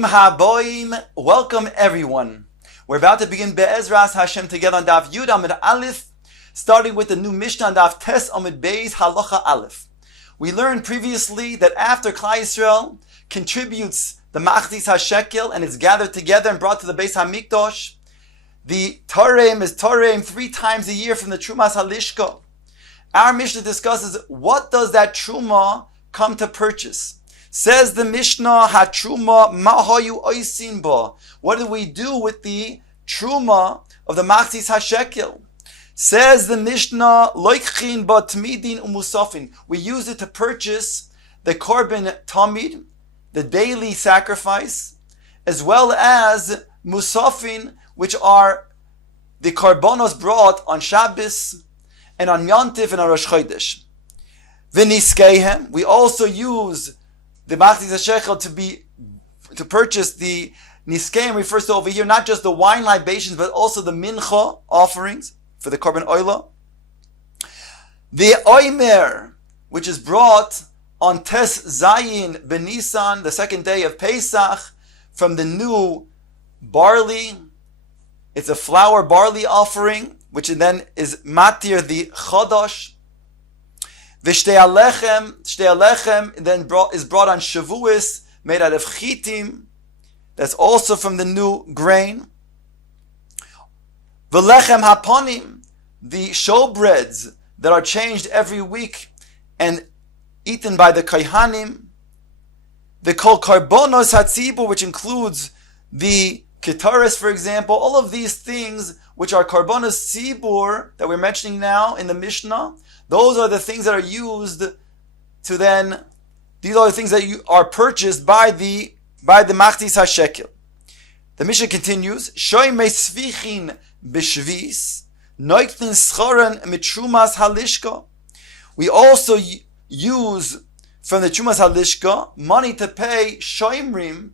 Bruchim haboim, welcome everyone. We're about to begin Be'ezras Hashem together on Daf Yud Amud Aleph, starting with the new Mishnah on Daf Tes Amud Beis Halacha Aleph. We learned previously that after Klal Yisrael contributes the Machzis HaShekel and is gathered together and brought to the Beis HaMikdash, the Toreim is Toreim 3 times a year from the Trumas Halishka. Our Mishnah discusses what does that Truma come to purchase. Says the Mishnah, HaTruma Mahayu Oisin Ba. What do we do with the Truma of the Machzis HaShekel? Says the Mishnah, Loikchin Ba Tmidin Umusafin. We use it to purchase the Korban Tamid, the daily sacrifice, as well as Musafin, which are the Karbonos brought on Shabbos and on Yantif and on Rosh Chodesh. V'niskeihem. We also use the Machzis HaShekel to purchase the Niskeim, refers to over here not just the wine libations but also the Mincha offerings for the Korban Oila. The Oimer, which is brought on Tes Zayin Benisan, the second day of Pesach, from the new barley. It's a flour barley offering, which then is Matir the Chodosh. Shtei Alechem then is brought on Shavuos, made out of Chitim. That's also from the new grain. V'lechem Haponim, the showbreads that are changed every week and eaten by the Kaihanim. The Kol Karbonos Hatzibur, which includes the Ketaris, for example. All of these things, which are Karbonos Tzibur, that we're mentioning now in the Mishnah, those are the things that are used to then, these are the things that are purchased by the Machzis HaShekel. The Mishnah continues, Shoymei Svichin B'Shvis, Noiklin Schoren Mitrumas Halishka. We also use from the Trumas Halishka money to pay Shoymrim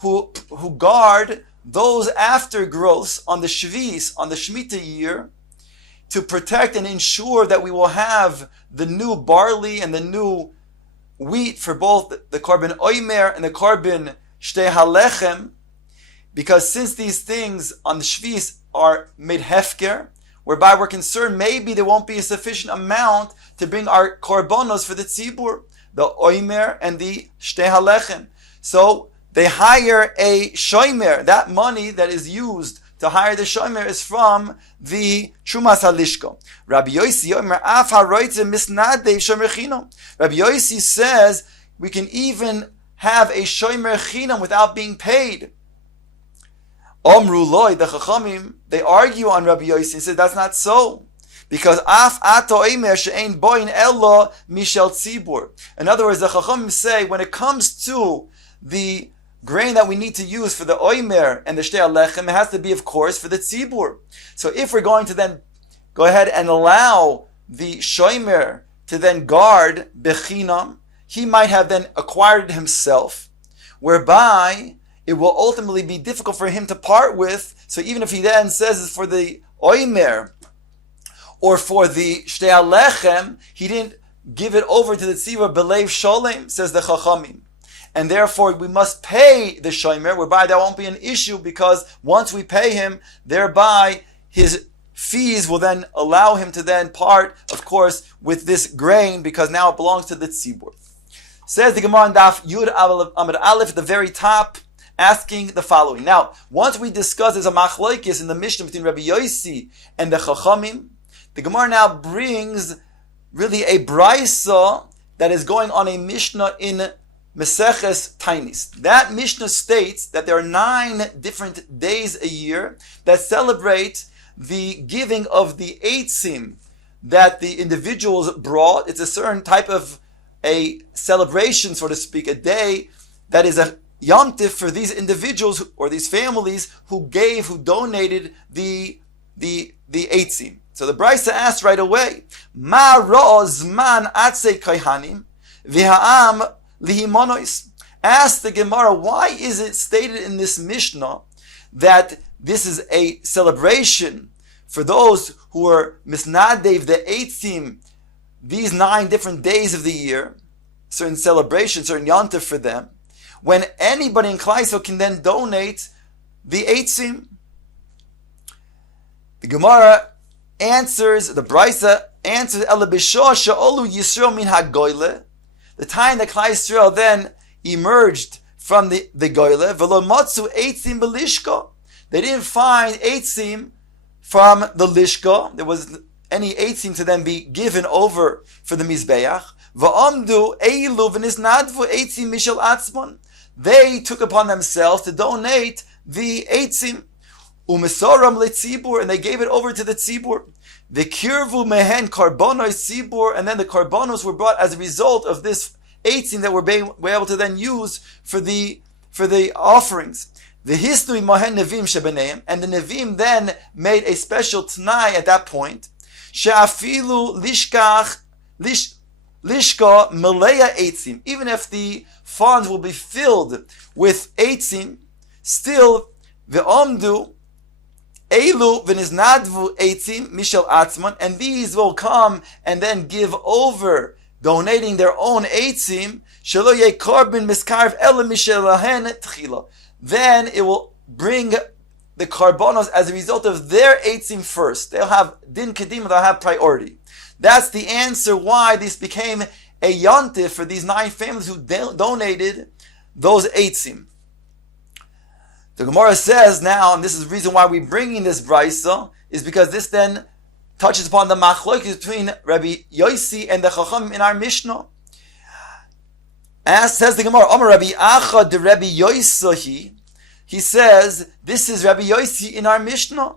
who guard those aftergrowths on the Shvis, on the Shemitah year, to protect and ensure that we will have the new barley and the new wheat for both the Korban Oimer and the Korban Shtei Halechem, because since these things on the Shvis are made hefker, whereby we're concerned maybe there won't be a sufficient amount to bring our korbanos for the tzibur, the Oimer and the Shtei Halechem. So they hire a shomer. That money that is used to hire the shomer is from the Trumas Halishka. Rabbi Yosi Yomer Af HaRoitze Misnadei Shomer Chinam. Rabbi Yosi says we can even have a shomer chinam without being paid. Omru Loi, the Chachamim, they argue on Rabbi Yosi and say that's not so. Because Af Ato Eimer She'ein Boin Elo Mishel Tzibur. In other words, the Chachamim say when it comes to the grain that we need to use for the Oimer and the Shtei Alechem, it has to be, of course, for the Tzibur. So if we're going to then go ahead and allow the Shomer to then guard Bechinam, he might have then acquired it himself, whereby it will ultimately be difficult for him to part with. So even if he then says it's for the Oimer or for the Shtei Alechem, he didn't give it over to the Tzibur Belev Sholem, says the Chachamim. And therefore we must pay the shomer, whereby that won't be an issue, because once we pay him, thereby his fees will then allow him to then part, of course, with this grain, because now it belongs to the tzibur. Says the Gemara in Daf Yud Amud Aleph at the very top, asking the following. Now, once we discuss there's a machlokes in the Mishnah between Rabbi Yosi and the Chachamim, the Gemara now brings really a brisa that is going on a Mishnah in Masechet Tainis. That Mishnah states that there are 9 different days a year that celebrate the giving of the eitzim that the individuals brought. It's a certain type of a celebration, so to speak, a day that is a yomtiv for these individuals or these families who donated the eitzim. So the Brisa asks right away, Ma ro'oz man atzei kaihanim v'ha'am lihimonois. Ask the Gemara, why is it stated in this Mishnah that this is a celebration for those who are misnadev the eitzim, these 9 different days of the year, certain celebrations, certain yontif for them, when anybody in Klal Yisrael can then donate the eitzim. The Gemara answers, the Brisa answers, Ela b'shah she'olu Yisrael min hagoyle. The time that Klal Yisrael then emerged from the goyle, v'lo matzu eitzim b'lishka. They didn't find eitzim from the lishka. There was any eitzim to then be given over for the mizbeach. V'amdu eilu v'nisnadvu eitzim mishel atzmon. They took upon themselves to donate the eitzim. Umesoram letzibur, and they gave it over to the tzibur. The kirvu mehen karbonos tzibur, and then the karbonos were brought as a result of this eitzim that were able to then use for the offerings. The hisnui mohen nevim shebeneim, and the nevim then made a special t'nai at that point. She'afilu lishka meleya eitzim, even if the funds will be filled with eitzim, still the omdu Elu v'niznadvu eitzim mishel atzman, and these will come and then give over, donating their own eitzim. Shelo yeh korban miskarv ela mishelahen tchila. Then it will bring the karbonos as a result of their eitzim first. They'll have din kedim, they'll have priority. That's the answer why this became a yontif for these 9 families who donated those eitzim. The Gemara says now, and this is the reason why we're bringing this brisa, is because this then touches upon the machlokes between Rabbi Yosi and the Chacham in our Mishnah. As says the Gemara, Amar Rabbi Acha de Rabbi Yosi, he says, this is Rabbi Yosi in our Mishnah.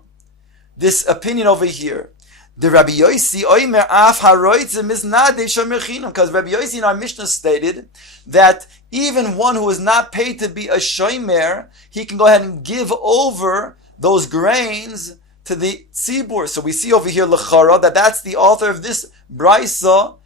This opinion over here. The Rabbi Yosi, Oimer Af Haroitzim is Nadei Shomerchinam, because Rabbi Yosi in our Mishnah stated that even one who is not paid to be a shomer, he can go ahead and give over those grains to the tzibur. So we see over here L'chara that that's the author of this brisa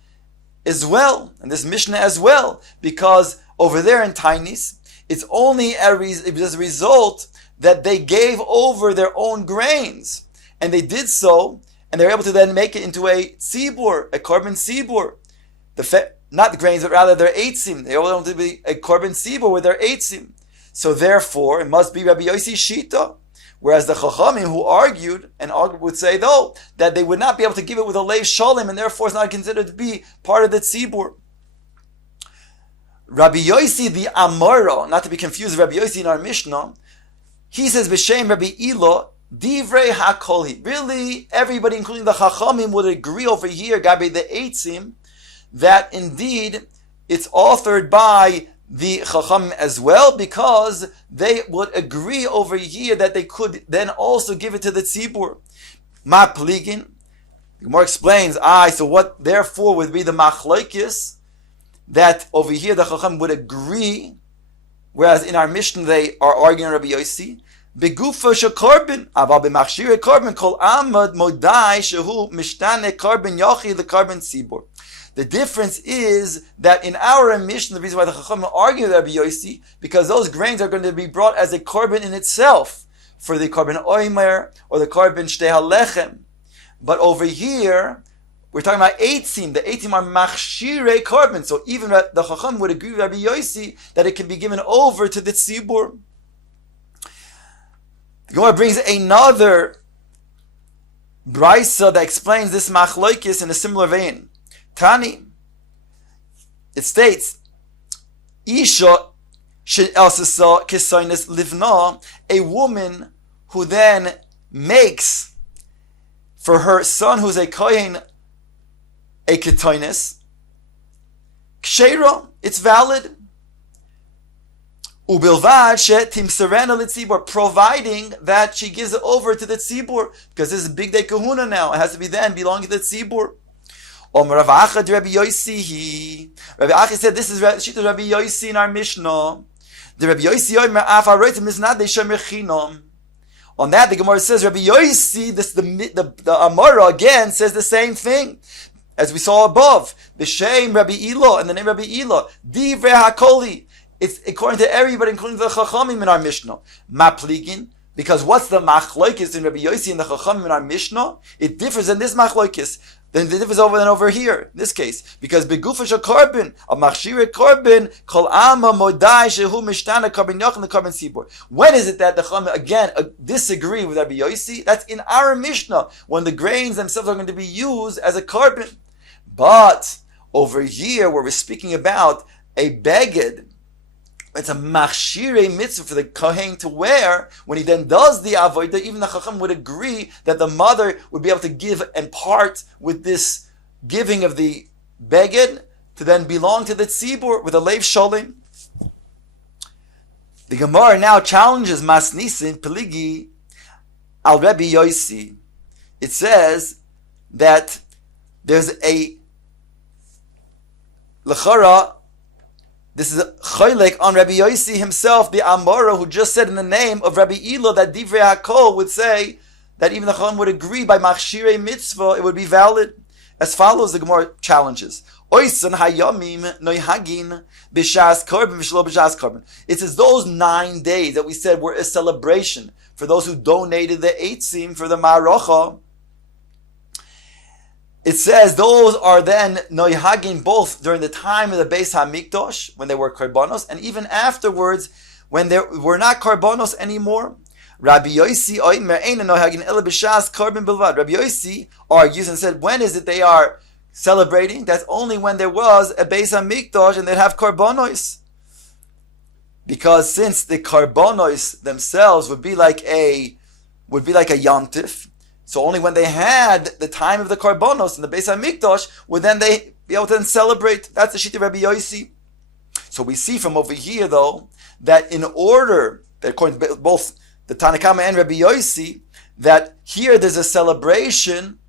as well, and this Mishnah as well, because over there in Tainis, it's only as a result that they gave over their own grains, and they did so, and they were able to then make it into a tzibur, a korban tzibur. Not the grains, but rather their eitzim. They were able to be a korban tzibur with their eitzim. So therefore, it must be Rabbi Yosi Shita. Whereas the Chachamim who argued would say, though, that they would not be able to give it with a leiv shalim, and therefore it's not considered to be part of the tzibur. Rabbi Yosi the Amora, not to be confused with Rabbi Yosi in our Mishnah, he says, B'shem Rabbi Ilo, Divrei HaKolhi. Really, everybody, including the Chachamim, would agree over here, Gabi the Eitzim, that indeed it's authored by the Chachamim as well, because they would agree over here that they could then also give it to the Tzibur. Ma Pligin. The Gemara explains, so what therefore would be the Machlokes, that over here the Chachamim would agree, whereas in our Mishnah they are arguing Rabbi Yosi. Begufa shekorban, aval b'machshire korban kol amad modai shehu mishtane korban yochi lekorban tzibur. The difference is that in our Mishnah, the reason why the Chachamim argue with Rabbi Yosi, because those grains are going to be brought as a korban in itself, for the korban oimer or the korban shtei halechem. But over here, we're talking about eitzim. The eitzim are machshire korban. So even the Chacham would agree with Rabbi Yosi that it can be given over to the tzibur. The Gemara brings another brisa that explains this machlokes in a similar vein. Tani, it states, Isha she'elsasa kisoines livna, a woman who then makes for her son who's a kohen a ketoines, ksheira, it's valid. Ubilvad she'timserena litzibur, providing that she gives it over to the tzibur, because this is big day kahuna now. It has to be then belonging to the tzibur. Rav Achi said, this is Shita Rabbi Yosi in our Mishnah. The Rabbi Yosi on that, the Gemara says, Rabbi Yosi, the Amora again says the same thing, as we saw above. The Shem Rabbi Ilo, and the name Rabbi Ilo. Divrei HaKoli. It's according to everybody, including the Chachamim in our Mishnah. Mapligin. Because what's the machlokes in Rabbi Yosi and the Chachamim in our Mishnah? It differs in this machlokes. Then the difference over here, in this case. Because begufa shel korban, a machshire korban, kol ama modai shehu mishtana korban yochel the korban sibur. When is it that the Chachamim again disagree with Rabbi Yossi? That's in our Mishnah, when the grains themselves are going to be used as a korban. But over here, where we're speaking about a beged, it's a machshire mitzvah for the kohen to wear. When he then does the avodah, even the chacham would agree that the mother would be able to give and part with this giving of the beged to then belong to the tzibur with a leiv sholim. The Gemara now challenges Masnisin Peligi al Rebbe Yossi. It says that there's a lechara. This is a choylek on Rabbi Yossi himself, the Amora, who just said in the name of Rabbi Elo that Divrei HaKol would say that even the Chachamim would agree by Machshirei Mitzvah, it would be valid. As follows, the Gemara challenges. Oisan hayamim noihagin b'shas korban v'shlo b'shas korban. It says those 9 days that we said were a celebration for those who donated the eitzim for the Ma'arocha. It says those are then noihagin both during the time of the Beis HaMikdash, when they were karbonos, and even afterwards, when they were not karbonos anymore. Rabbi Yossi oimer eina noihagin ela b'shas korban bilvad. Rabbi Yossi argues and said, when is it they are celebrating? That's only when there was a Beis HaMikdash and they'd have karbonos. Because since the karbonos themselves would be like a yantif, so only when they had the time of the karbonos in the Beis HaMikdash would then they be able to then celebrate. That's the Shita Rabbi Yossi. So we see from over here, though, that in order, that according to both the Tanakama and Rabbi Yossi, that here there's a celebration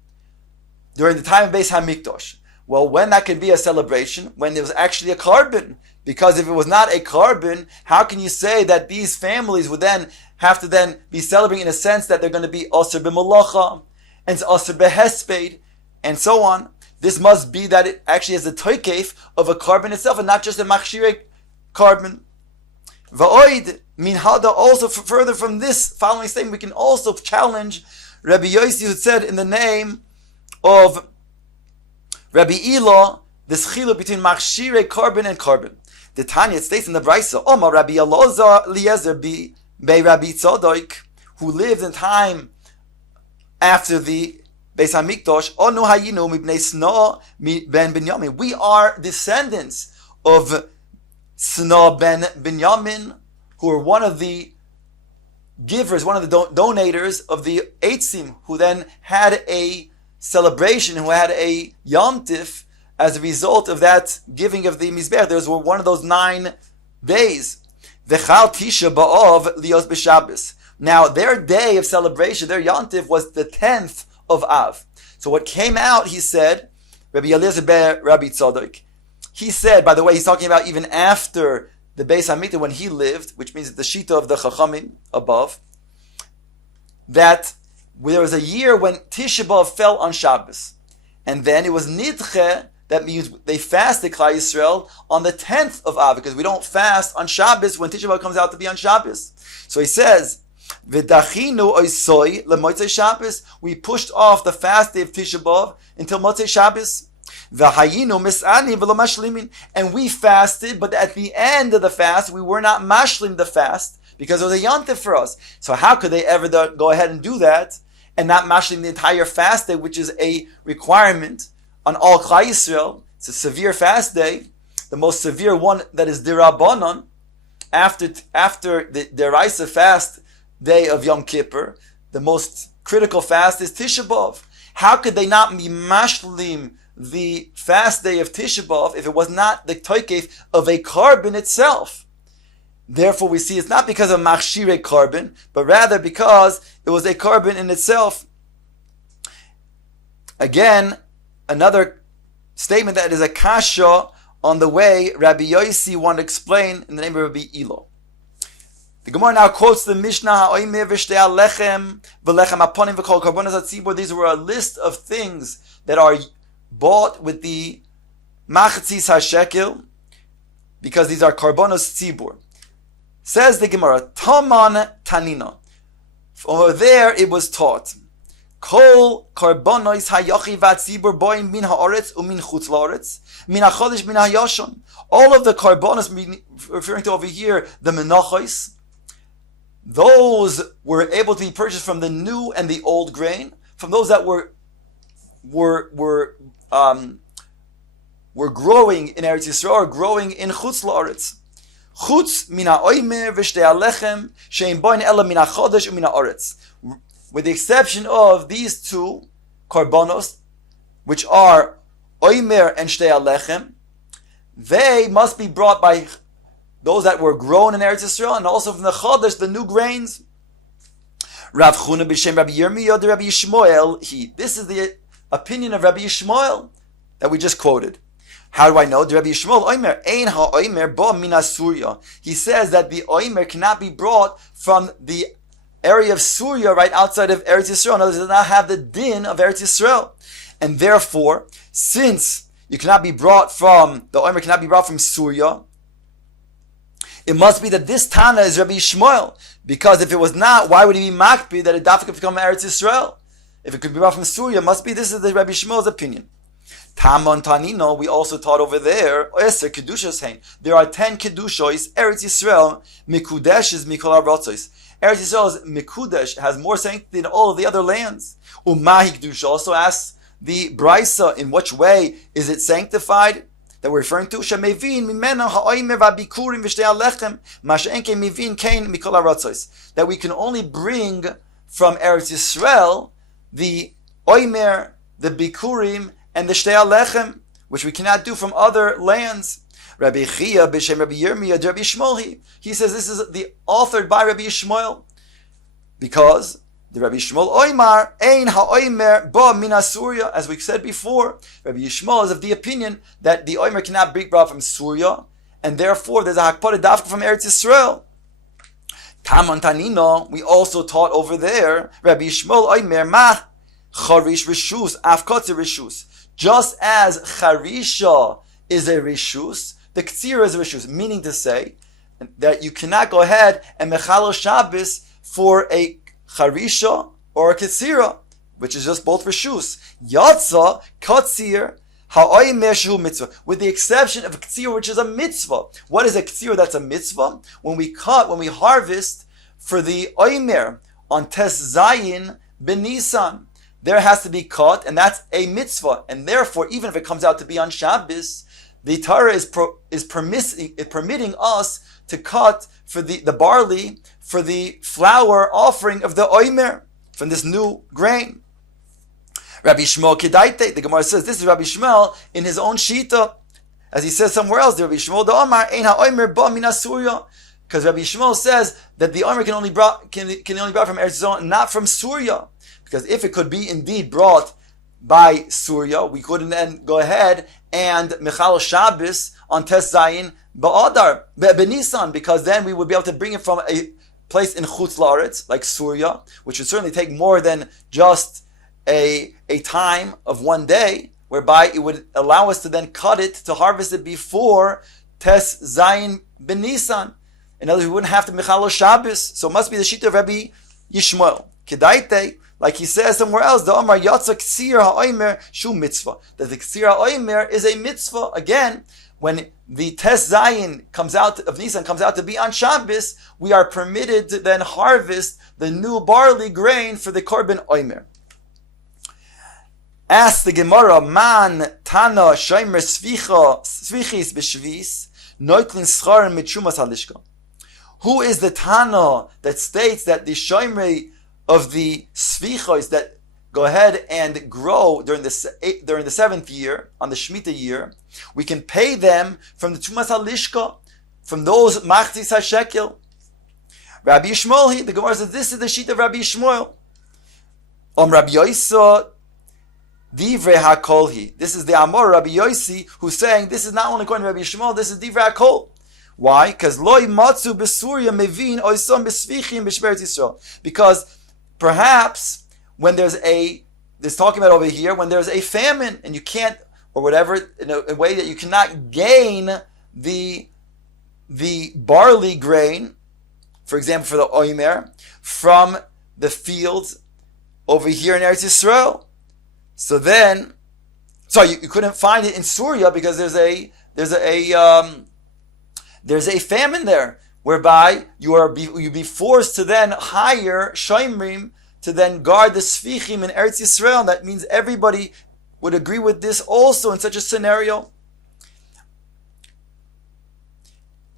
during the time of Beis HaMikdash. Well, when that can be a celebration? When there was actually a carbon. Because if it was not a carbon, how can you say that these families would then have to then be celebrating in a sense that they're going to be Osir b'malacha, and Osir b'hesped, and so on? This must be that it actually has a toikef of a carbon itself, and not just a machshire carbon. Va'oid, min hada, also further from this following statement, we can also challenge Rabbi Yossi, who said in the name of Rabbi Elo, this chiluk between machshire carbon and carbon. The Tanya, it states in the Brisa, Omar Rabbi Elazar Eliezer be Rabbi Tzadok, who lived in time after the Beis HaMikdash, Onu hayinu mibnei Sna ben Binyamin. We are descendants of Sna ben Binyamin, who are one of the givers, one of the donators of the Eitzim, who then had a celebration, who had a yomtiv, as a result of that giving of the Mizbeach. There was one of those 9 days. V'chal Tisha B'Av lios b'Shabbos. Now, their day of celebration, their Yontif, was the 10th of Av. So what came out, he said, Rabbi Eliezer ber Rabbi Tzadok, he said, by the way, he's talking about even after the Beis HaMikdash, when he lived, which means the Shita of the Chachamim above, that there was a year when Tisha B'Av fell on Shabbos. And then it was Nidche. That means they fasted Klal Yisrael on the 10th of Av, because we don't fast on Shabbos when Tisha B'Av comes out to be on Shabbos. So he says, "V'dachinu oisoi lemotzei Shabbos." We pushed off the fast day of Tisha B'Av until Motzei Shabbos. V'hayinu mis'ani v'lo mashlimin, and we fasted, but at the end of the fast we were not mashlim the fast because it was a yontif for us. So how could they ever go ahead and do that and not mashlim the entire fast day, which is a requirement on all Klal Yisrael? It's a severe fast day, the most severe one that is Dirabanan, after the Deraisa fast day of Yom Kippur. The most critical fast is Tisha B'Av. How could they not be mashlim the fast day of Tisha B'Av if it was not the toikef of a carbon itself? Therefore, we see it's not because of machshire carbon, but rather because it was a carbon in itself. Again, another statement that is a kasha on the way Rabbi Yossi wanted to explain in the name of Rabbi Elo. The Gemara now quotes the Mishnah, these were a list of things that are bought with the Machatzis HaShekel, because these are karbonos tzibur. Says the Gemara, Taman Tanina. Over there it was taught. Kol karbonos hayachi vatzibur boim min haaretz umin chutz laaretz min hachodesh min hayashon. All of the karbonos, referring to over here the menachos, those were able to be purchased from the new and the old grain, from those that were growing in Eretz Yisrael, or growing in chutz laaretz. Chutz min ha'oimer v'shtei halechem she'im boin ela min hachodesh umin haaretz. With the exception of these two karbonos, which are oimer and shtei halechem, they must be brought by those that were grown in Eretz Yisrael, and also from the chodesh, the new grains. Rav Chuna b'shem Rabbi Yirmiyahu de Rabbi Yishmael. This is the opinion of Rabbi Yishmael that we just quoted. How do I know? Rabbi Yishmael oimer ein ha'oimer bo min Surya. He says that the oimer cannot be brought from the area of Surya, right outside of Eretz Yisrael. In other words, it does not have the din of Eretz Yisrael, and therefore, since you cannot be brought from the oimer, cannot be brought from Surya, it must be that this Tana is Rabbi Yishmael, because if it was not, why would he be makpi that it could become Eretz Yisrael? If it could be brought from Surya, it must be this is the Rabbi Yishmael's opinion. Tamon Tanino, we also taught over there, Eser Kedushos Hein. There are 10 Kedushos, Eretz Yisrael, Mikudesh is Mikol HaRotzos. Eretz Yisrael is Mikudesh, has more sanctity than all of the other lands. Umahi Kedusha also asks the Brisa, in which way is it sanctified? That we're referring to, Shemevin Mimena Ha'oimer V'Bikurim V'Shtei Halechem Masha'enke Mivin Kain Mikol HaRotzos. That we can only bring from Eretz Yisrael the Oimer, the Bikurim, and the Shtei Halechem, which we cannot do from other lands. Rabbi Chia b'shem Rabbi Yirmiyahu Rabbi Yishmael, he says this is authored by Rabbi Yishmael, because the Rabbi Yishmael oimar ein ha'oimer ba min Surya, as we said before. Rabbi Yishmael is of the opinion that the oimer cannot be brought from Surya, and therefore there's a hakpah dafka from Eretz Yisrael. Taman Tanino, we also taught over there, Rabbi Yishmael oimer ma charish rishus afkotze rishus. Just as charisha is a rishus, the ktsira is a rishus, meaning to say that you cannot go ahead and mechalel Shabbos for a charisha or a ktsira, which is just both rishus. Yatsa katsir ha'oimer shehu mitzvah, with the exception of a ktsira, which is a mitzvah. What is a ktsira that's a mitzvah? When we harvest for the oimer on Tes Zayin ben Nisan, there has to be cut, and that's a mitzvah. And therefore, even if it comes out to be on Shabbos, the Torah is permitting us to cut for the barley, for the flour offering of the oimer, from this new grain. Rabbi Shmuel Kedaite, the Gemara says, this is Rabbi Shmuel in his own shita. As he says somewhere else, the Rabbi Shmuel the Omar, ein ha'oimer ba min Surya. Because Rabbi Shmuel says that the oimer can only be brought from Eretz Yisrael, not from Surya. Because if it could be indeed brought by Surya, we couldn't then go ahead and Mechal Shabbos on Tes Zayin Ba'adar, B'Nisan, because then we would be able to bring it from a place in Chutz La'aretz, like Surya, which would certainly take more than just a time of one day, whereby it would allow us to then cut it, to harvest it before Tes Zayin B'Nisan. In other words, we wouldn't have to Mechal Shabbos, so it must be the Shita of Rabbi Yishmael. Kedaite, like he says somewhere else, the Omar Yatsa Ksir HaOimer Shu Mitzvah. That the Ksir HaOimer is a mitzvah. Again, when the Tes Zayin comes out of Nisan comes out to be on Shabbos, we are permitted to then harvest the new barley grain for the Korban Oimer. Ask the Gemara, Man Tana Shomer Svichis B'Shvis Noitlin Schar Mitchumas Halishka. Who is the Tana that states that the Shomer of the Svichos that go ahead and grow during the 7th year, on the Shemitah year, we can pay them from the Tumas HaLishka, from those Machzis HaShekel? Rabbi Yishmael, the Gemara says, this is the sheet of Rabbi Yishmael. Rabbi Yosi, Divrei HaKolhi. This is the Amor Rabbi Yosi, who's saying, this is not only according to Rabbi Yishmael, this is Divrei HaKol. Why? Because Loi Matzu B'Surya Mevin Oisom B'Svichim B'Shberet Yisrael. Because perhaps when there's talking about over here, when there's a famine and you can't, or whatever, in a way that you cannot gain the barley grain, for example, for the oimer, from the fields over here in Eretz Yisrael. So then, you couldn't find it in Syria because there's a famine there, whereby you be forced to then hire shomrim to then guard the sfichim in Eretz Yisrael. That means everybody would agree with this also in such a scenario.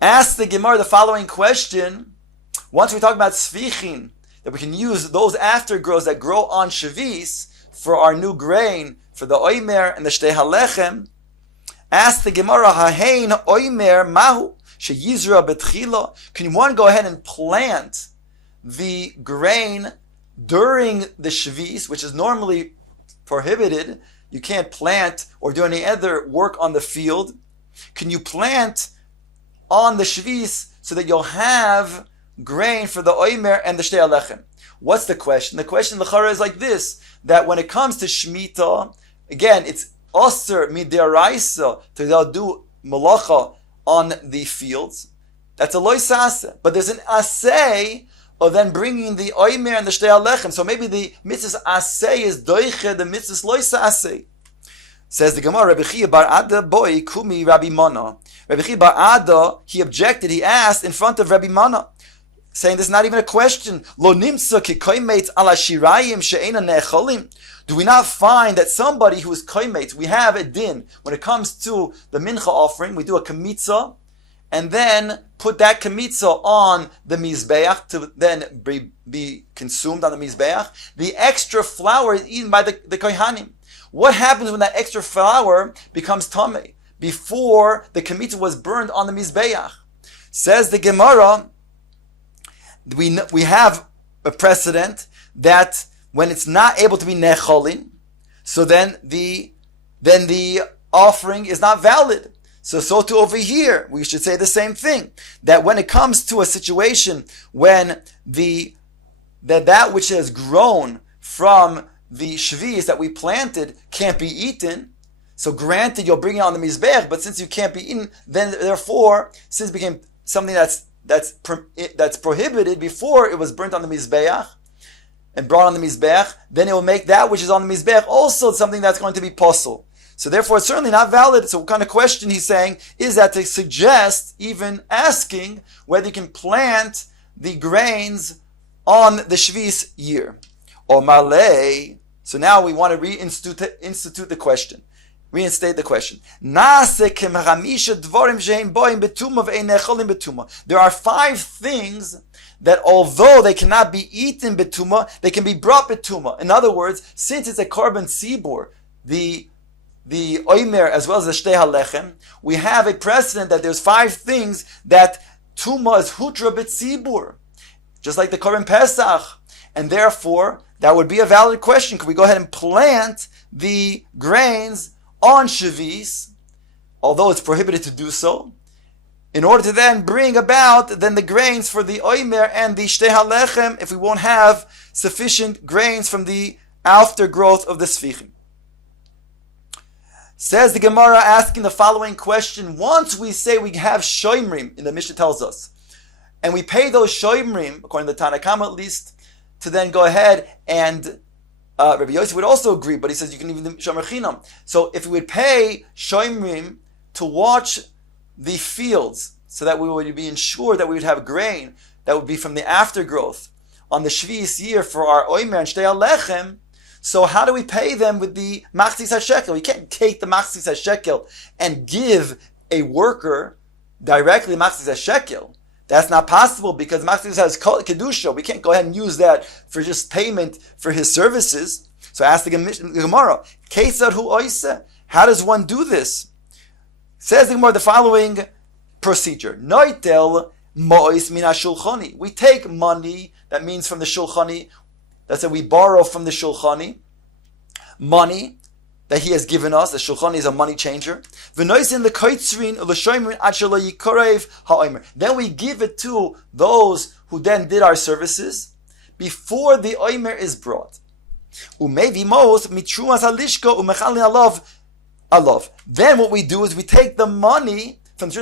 Ask the Gemara the following question. Once we talk about sfichim, that we can use those aftergrowths that grow on Shavis for our new grain, for the oimer and the shtei halechem. Ask the Gemara, hahein oimer mahu sheyizra betchila. Can one go ahead and plant the grain during the Shavis, which is normally prohibited? You can't plant or do any other work on the field. Can you plant on the Shavis so that you'll have grain for the oimer and the shtei halechem? What's the question? The question l'chara is like this, that when it comes to Shemitah, again, it's Aser mid'oraisa to do malacha on the fields. That's a lois aseh. But there's an aseh of then bringing the oimer and the shtei halechem. So maybe the mitzvah aseh is doiche, the mitzvah lois aseh. Says the Gemara, Rabbi Chia bar Ada boy kumi Rabbi Mana. Rabbi Chia bar Ada, he objected, he asked in front of Rabbi Mana, saying this is not even a question. Lo nimsa ki koimet ala shirayim she'ena ne'echolim. Do we not find that somebody who is koimet, we have a din, when it comes to the mincha offering, we do a kmitza, and then put that kmitza on the mizbeach to then be consumed on the mizbeach. The extra flour is eaten by the kohanim. What happens when that extra flour becomes tamei before the kmitza was burned on the mizbeach? Says the Gemara, we have a precedent that when it's not able to be necholin, so then the offering is not valid. So too over here, we should say the same thing. That when it comes to a situation when that which has grown from the shvis that we planted can't be eaten, so granted you'll bring it on the mizbech, but since you can't be eaten, then therefore, since it became something that's prohibited before it was burnt on the mizbeach and brought on the mizbeach, then it will make that which is on the mizbeach also something that's going to be possible. So therefore, it's certainly not valid. So what kind of question he's saying is that to suggest, even asking whether you can plant the grains on the shvis year or malay. So now we want to institute the question. Reinstate the question. There are 5 things that although they cannot be eaten betuma, they can be brought betuma. In other words, since it's a korban tzibur, the oimer as well as the shtei halechem, we have a precedent that there's 5 things that tuma is hutra b'tzibur, just like the korban pesach, and therefore that would be a valid question. Can we go ahead and plant the grains on shavis, although it's prohibited to do so, in order to then bring about then the grains for the oimer and the shtei halechem, if we won't have sufficient grains from the aftergrowth of the sfichim? Says the Gemara, asking the following question: once we say we have shoimrim, in the Mishnah tells us, and we pay those shoimrim, according to the Tanna Kama at least, to then go ahead and Rabbi Yosef would also agree, but he says you can even do shomer chinam. So if we would pay shoimrim to watch the fields, so that we would be ensured that we would have grain that would be from the aftergrowth on the shvis year for our oimer and shtei halechem, so how do we pay them with the machzis hashekel? We can't take the machzis hashekel and give a worker directly machzis hashekel. That's not possible because machzis has kedusha. We can't go ahead and use that for just payment for his services. So ask the Gemara, Kesar hu oise? How does one do this? Says the Gemara the following procedure: Noitel mois mina shulchani. We take money, that means from the shulchani. That's that we borrow from the shulchani money that he has given us. The shulchani is a money changer. Then we give it to those who then did our services before the oimer is brought. Then what we do is we take the money from the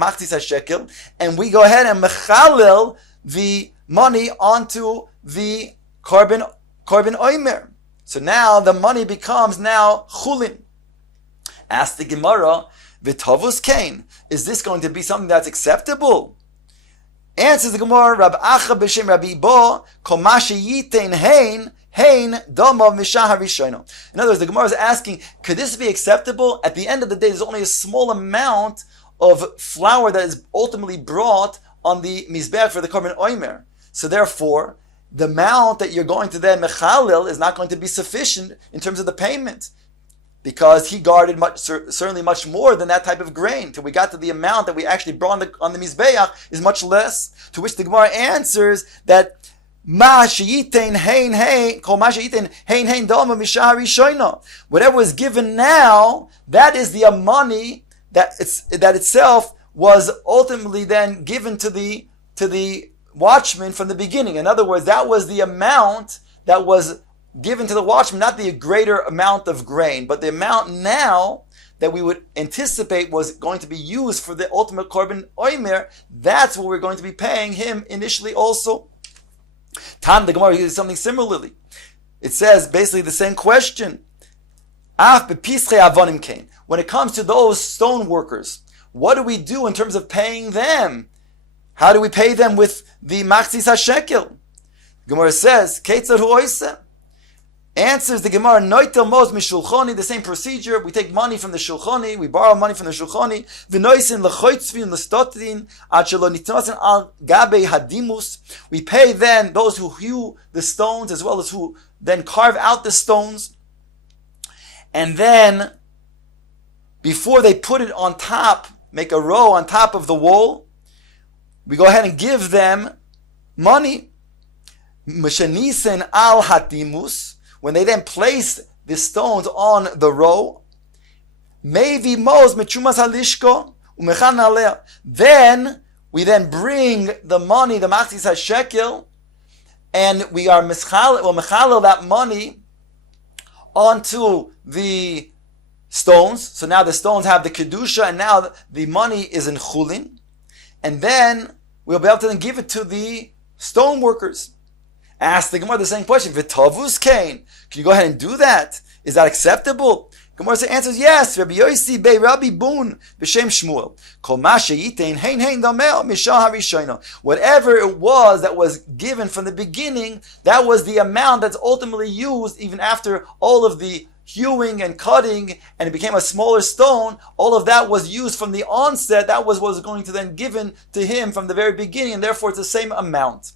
machzis hashekel, and we go ahead and mechalel the money onto the korban oimer. So now the money becomes now chulin. Ask the Gemara, v'tavus kain, is this going to be something that's acceptable? Answers the Gemara, Rab Acha b'shem Rabbi Bo, kol ma sheyitein hein dama mishah harishono. In other words, the Gemara is asking, could this be acceptable? At the end of the day, there's only a small amount of flour that is ultimately brought on the mizbeach for the korban oimer. So therefore, the amount that you're going to then mechalil is not going to be sufficient in terms of the payment, because he guarded certainly much more than that type of grain. Till we got to the amount that we actually brought on the mizbeach is much less. To which the Gemara answers that whatever was given now, that is the money that itself was ultimately then given to the watchman from the beginning. In other words, that was the amount that was given to the watchman, not the greater amount of grain, but the amount now that we would anticipate was going to be used for the ultimate korban oimer. That's what we're going to be paying him initially also. The Gemara uses something similarly. It says basically the same question. When it comes to those stone workers, what do we do in terms of paying them? How do we pay them with the machzis hashekel? Gemara says, Ketzar hu oiseh. Answers the Gemara, Noitel Mos Mishulchoni, the same procedure. We take money from the Shulchoni, we borrow money from the Shulchoni. V'noisin lechoitzvin lestotin, ad shelo nitnosin al gabe hadimus. We pay then those who hew the stones as well as who then carve out the stones. And then, before they put it on top, make a row on top of the wall, we go ahead and give them money. Mishanisen al hatimus. When they then place the stones on the row, then we then bring the money, the machzis hashekel, and we are mechalel that money onto the stones. So now the stones have the kedusha, and now the money is in chulin, and then we'll be able to then give it to the stone workers. Ask the Gemara the same question. V'tavus kain. Can you go ahead and do that? Is that acceptable? Gemara answers yes. Rabbi Yosi bei Rabbi Bun b'shem Shmuel. Kol ma sheyitein hein damel mishah harishono. Whatever it was that was given from the beginning, that was the amount that's ultimately used even after all of the hewing and cutting, and it became a smaller stone. All of that was used from the onset. That was what was going to then given to him from the very beginning, and therefore it's the same amount.